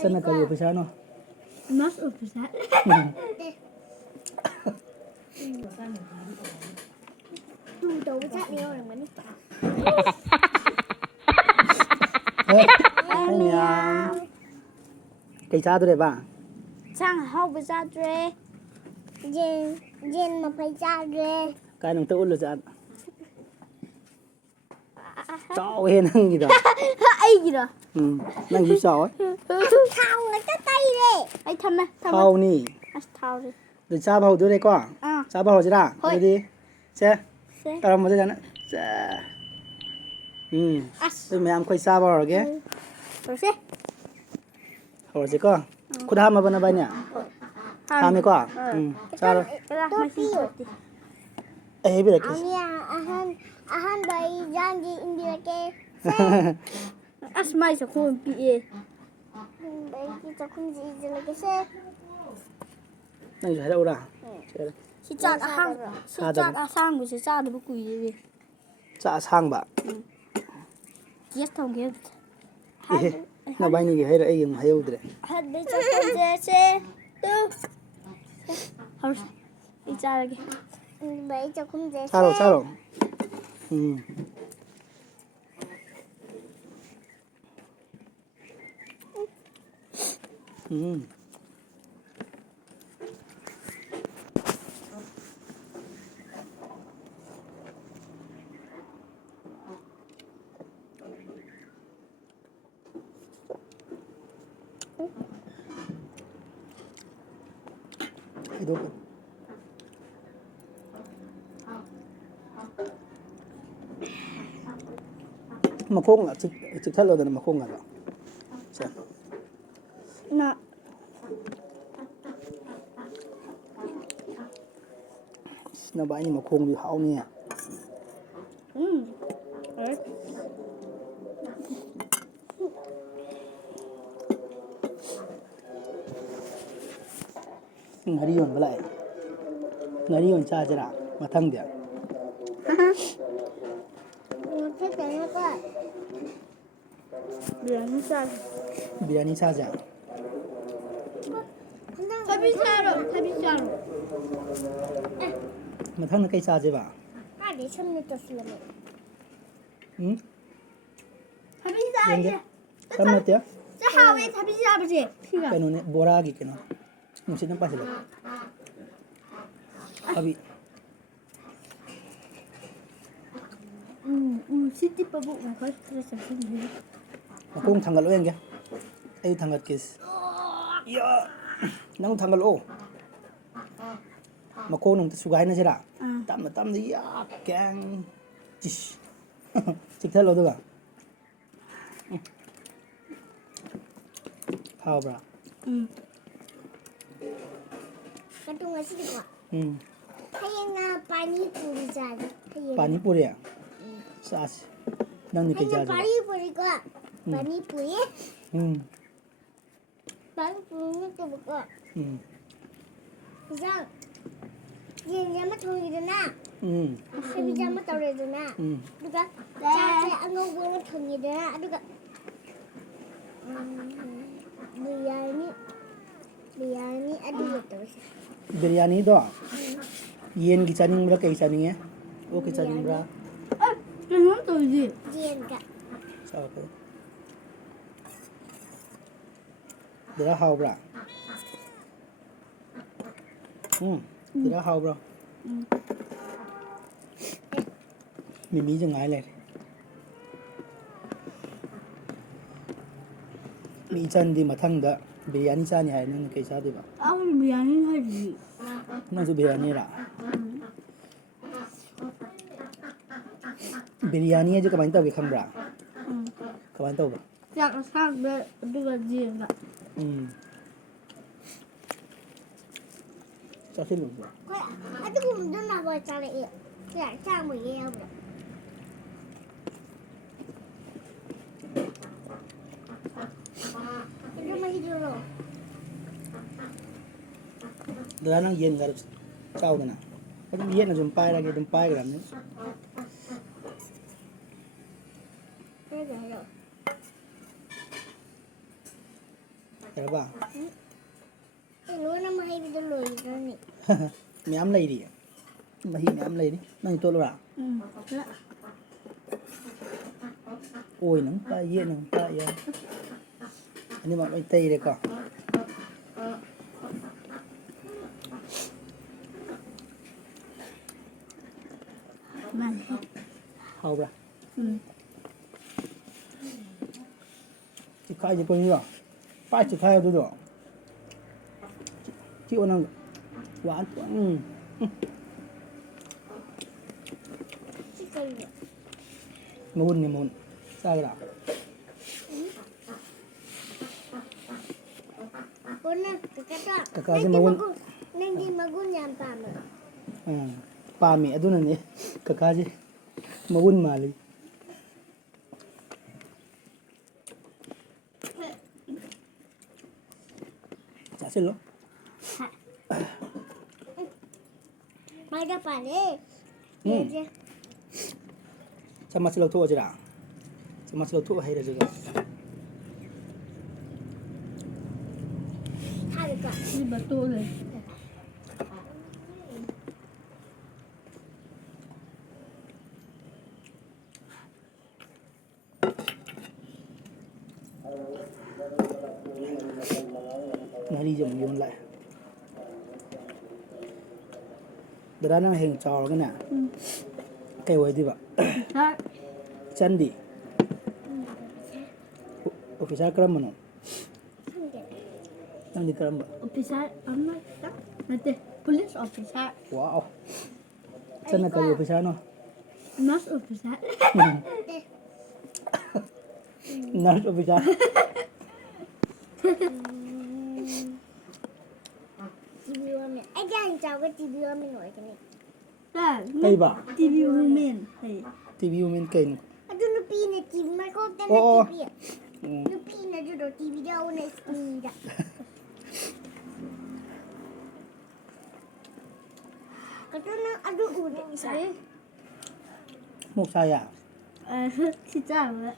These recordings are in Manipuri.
Sana kayo pisa no. Mas upsa. Tu đâu chắc đi đâu là mình đi. Anh nhà cây cha tôi đấy ba. Sang học với cha tre. Jen mà phải cha tre. Cái nông tự luôn chứ anh. Cháu hên năng gì đó. Ai gì đó. Năng gì cháu ấy. Thao là cái tay đi. Ai thầm nè. Thao nì. Thao đi. Rồi cha bảo tôi đây qua. Cha bảo chứ đã. Rồi đi. Xe. Tao làm một cái gì nữa. Tôi mẹ em quay xa bảo rồi kìa. Rồi xe. Rồi chứ con. Cô đam mà bên này. Ham đi qua. Sao rồi. Ê bây giờ kìa. Ahan bay janji India ke. Asmai sa khun pi e. Bay ki sa khun ji je la ke se. Năng gì đâu ra. Si chat ahang bu si chat bu kui đi. Cha sang ba. Yes thong ke. Nó bay ni hay là ai dùng hay đâu đấy. Had bay sa khun je se. Tu. Har. I cha ke. Bay sa khun je se. Sao rồi. Itu mà khôn là trực thất rồi mà khôn là sao Na. nó bãi nhưng mà khôn thì hảo nè. Ngari yon balai ngari yon cha jara mathang dia Thế cái nó có. biryani cha ja Tabisaru. mathang kai cha je ba À để xem nó tốt lắm. yenge kamna tia Sa hawe tabisaru je. cái nó này bora cái nó mình sẽ nắm bắt được abi Siti pa bu ma khoi sa sini. mà khôn thằng galo yenge ai thằng gạt kis ya nang thằng galo mà khôn nông sugai na jera tam đi ya kang chish chích thalo được à thao bra Cái tung là gì quá. Ừ. Hay là pani puri ra. Pani puri à? Sao? Đang như cái Hay là gì? pani puri quá. Pani puri. Pani puri nó cái bực quá. Sao? Nhìn ra mắt thôi rồi nè. Sẽ bị ra mắt tao rồi nè. Được không? Cha sẽ ăn ngon vừa mắt thôi rồi nè. Được không? Biryani ada gitu. Biryani do. Yen ki chaning bra kai chaning ya? O ki chaning bra. Cái món tôi gì? Yen cả. Sao cái? Để hao bra. Để hao bra. Mimi jeng ai lại. Mi chan di mathang da biryani cha ni hai nang kai cha di ba. Biryani hay gì? Nang su biryani ra. Biryani aja kemain tau ke khambra. Kemain tau ba? Chắc là sang đây đưa gì vậy? Cha xin luôn. Itu belum pernah buat cara itu. Tidak sama ya, bro. Itu masih dulu. Đó nó yên garip sau đó nè. Cái yên là dùng pai ra cái làm đấy. Đây rồi. Kaya ba? Ano na mahibiduloy na ni? Miyam lay di. Mahi miyam lay di. Nang ito lura. Ôi nắng ta yên nắng ta yên. Anh mà mấy tây đấy cả. Hầu ra. Chị khai gì con nữa? Phải chị khai tôi được. Chị ôn năng quán. Môn này môn. Sao cái nào? Kakak magun. Nanti magun yang pama. Pami aduna ni kakak magun mali. Hasil lo? Pada pale. Sama silo tu aja dah. Sama silo tu hai dah juga. Harga. Ini betulเลย Nari jom yun lại. Đó là hình trò cái nè. Cái quay đi bạn. ถ้า Chân đi. Officer keram mana? Yang di keram. officer apa tak nanti police officer Wow. Chân là cái officer nó. nurse officer Nurse officer. TV woman. Jangan jauh TV woman nổi cái này. แต่ Cây bà. TV women เฮ้ย TV women cây. Aduh nupi na TV mereka kan Oh. TV. Nupi na jodoh TV dia una screen dah. Kata na aduh udah saya. Một sai à? เออคิดจ้าว่า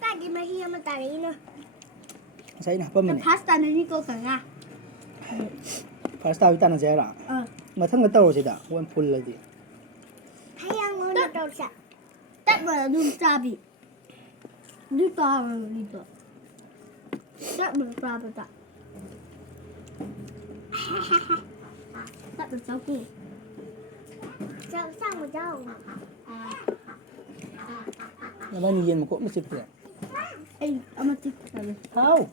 Tadi mahir matahari na. Sai nè, bấm แต่ này. พาสต้าในนี้ก็กังอ่ะ Pasta kita nak jaya. เออ Mà thằng người tao rồi đó, quên full rồi đi. Hayang una daw siya. แต่เวลาดูจาบีดูตาเราดูตัวแต่เวลาตาตัวแต่เป็นเจ้ากู Sao sao mà daw? Là bao nhiêu mà cũng mới xịt được. ไอ้เอามาติดกันเลย Không.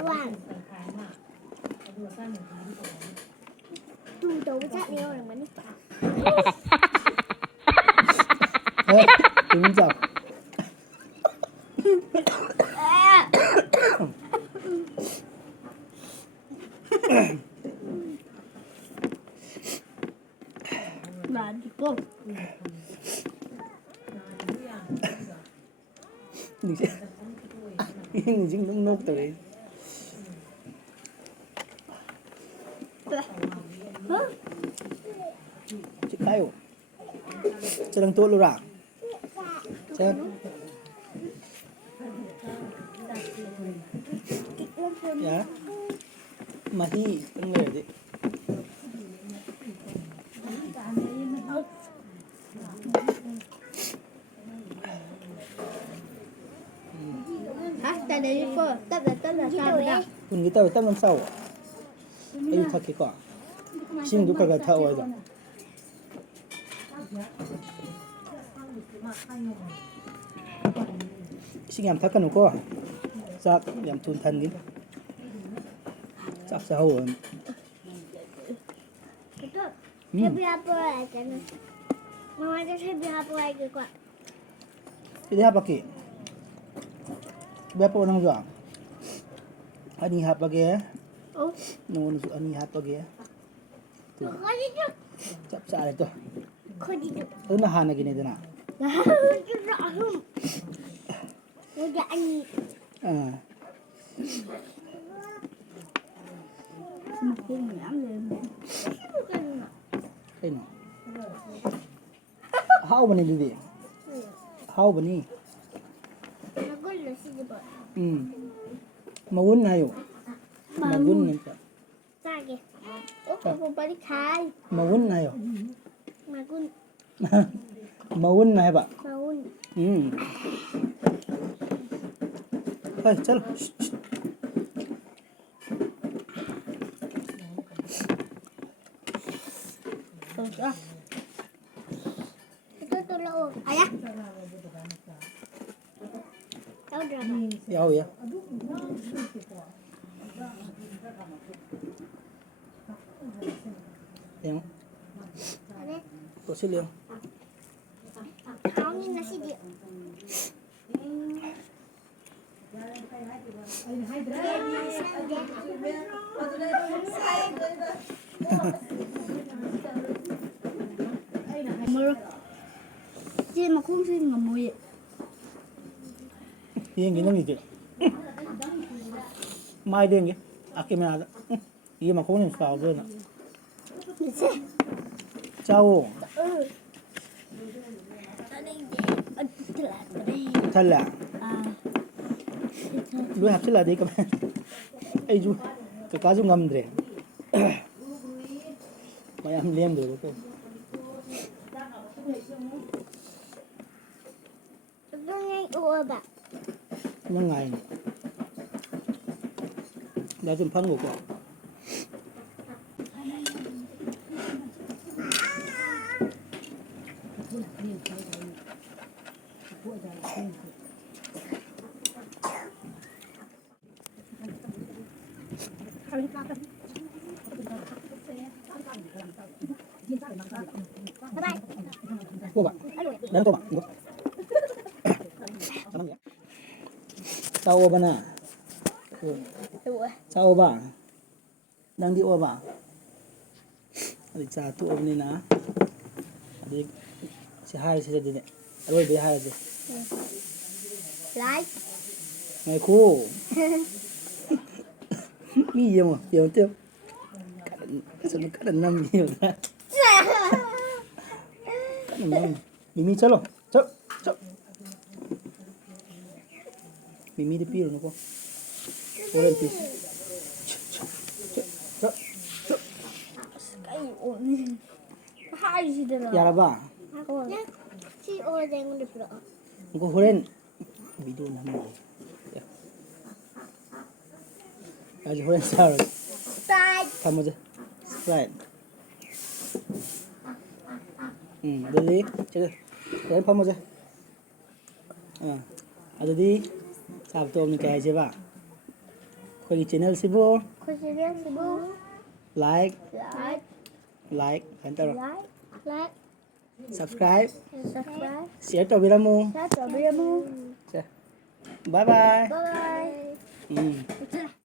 Wow. Tu đâu có chắc đâu là mình. Ê, đứng chậm. Là đi cô Nhìn dính nước nốt từ đấy. Chị khai ổ. Chị đang tốt luôn à? Chị dạ. Mà hi, con người đấy. hả tại đây đi cô tất là sao vậy Kun kita kita làm sao? Ayo thắc cái quả. Xin đúng cái thao rồi. Xin em thắc cái nó có. Chắc em thun thân đi. Chắc sao rồi. Betul. Saya apa lagi kan? Mama ada saya apa lagi kok? Ini apa ki? Berapa orang jual? Ani hap lagi ya? oh Nunggu nunggu ani hap lagi ya? Kau itu. Cap sa itu. Kau itu. Itu nah hana gini tu nak. Itu dah. จะอันนี้ มากินน้ำเลย Đây nè. Hao bani didi. Hao bani. แล้วก็เหลือ40 บาท Mawun na yo. Mawun na ta. จ้าเกโอ้ผมไปที่ขาย Mawun na yo. มากุน Mawun na ba? มาวุ้น Hey, chalo. Ito laog. Ayah. Tahu drama. Yaw ya. Yang. Ada. Kosil yang. Kau ni nasi dia. Chị mà không xin mà mùi Yang gini nih je. Mai deng ya. Akhir mana ada. Iya mah kau ni sekali je nak. Jauh. Thật là. Lui học là đi các bạn. Ê chú, cái cá dùng ngâm rồi. Mày ăn liêm rồi ok. Ito ngay uwa ba? Nhưng ngày đã dùng phân của cô. Bye. Cô bạn, đến cô bạn. Sao bạn à? Uwa. Sao bạn? Đang đi ô bạn? Adik satu om ni na. Adik si hai si jadi ni. Aduh dia hai je. Like. Ngày cô. Mi gì mà, nhiều tiêu. Sao nó cắt được 5 nhiều ra. Cắt được 5. Mimi chalo. Chalo. Chalo. Mimi đi piro nó cô. Oren pis. Chalo. Cái ổn hai gì đó Yara ba. Ako. Si uwa din yung diplo. Ko horen video na mo. Aja horen sao rồi. Bye. Kamu je. Sprite. Jadi, cakap. Kalian kamu je. Ada di Sabtu om ni kaya je ba. Kau di channel sibo Kusirin Cebu. like, Like. kantor, Like. subscribe, Subscribe. share to biramu. Share to video mo. Bye bye. Bye. Hmm.